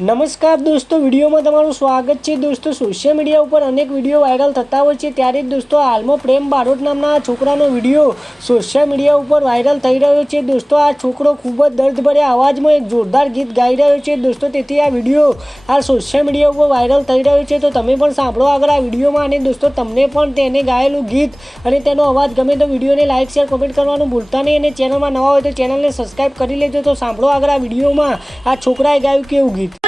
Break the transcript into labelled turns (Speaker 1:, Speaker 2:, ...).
Speaker 1: નમસ્કાર દોસ્તો, વિડીયોમાં તમારું સ્વાગત છે. દોસ્તો સોશિયલ મીડિયા ઉપર અનેક વીડિયો વાયરલ થતા હોય છે. ત્યારે જ દોસ્તો, હાલમાં પ્રેમ બારોટ નામના આ છોકરાનો વીડિયો સોશિયલ મીડિયા ઉપર વાયરલ થઈ રહ્યો છે. દોસ્તો, આ છોકરો ખૂબ જ દર્દભર્યા અવાજમાં એક જોરદાર ગીત ગાઈ રહ્યો છે. દોસ્તો, તેથી આ વીડિયો આ સોશિયલ મીડિયા ઉપર વાયરલ થઈ રહ્યો છે. તો તમે પણ સાંભળો આગળ આ વિડીયોમાં અને દોસ્તો, તમને પણ તેને ગાયેલું ગીત અને તેનો અવાજ ગમે તો વિડીયોને લાઇક શેર કોમેન્ટ કરવાનું ભૂલતા નહીં. અને ચેનલમાં નવા હોય તો ચેનલને સબસ્ક્રાઈબ કરી લેજો. તો સાંભળો આગળ આ વિડીયોમાં આ છોકરાએ ગાયું કેવું ગીત.